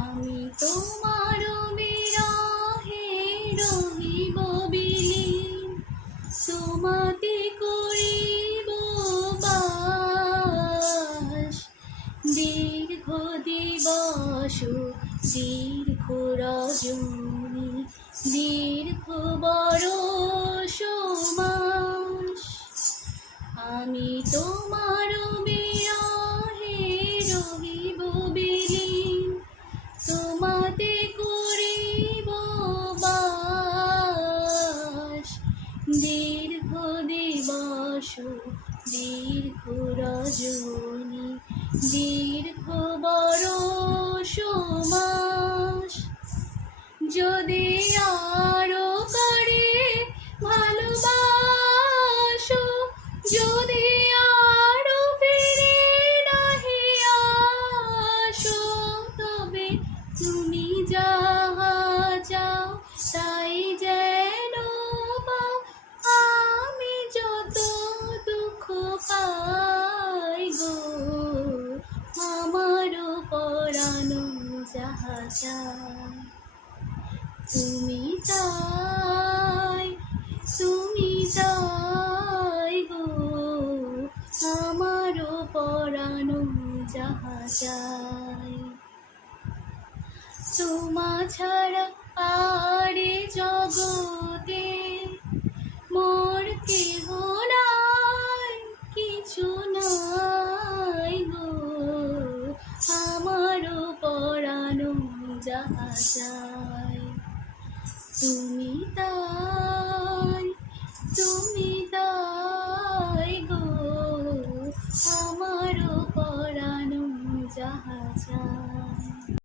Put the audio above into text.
আমি তোমার বিরহে রহিব বিলীন, তোমাতে করিব বাস। দীর্ঘ দিবস দীর্ঘ রজনী দীর্ঘ বরষ মাস, আমি তোমার বিরহে রহিব বিলীন, তোমাতে করিব বাস। দীর্ঘ দিবস দীর্ঘ রজনী দীর্ঘ বরষ মাস, যদি আরো করে ভালোবাসো, যদি আরো ফিরে নাহি আসো, তবে তুমি যাহা চাও তাই যেন পাও। আমি যত দুঃখ পাই গো, আমারও পরানো যাহা চায়, তুমি তাই গো, আমারও পরানো যাহা চাই। তোমা ছাড়া আর এ জগতে মোর কেহ নাই, কিছু নাই গো, আমারও পরানো যাহা চাই, তুমি তাই গো, আমারও পরানো যাহা চাই।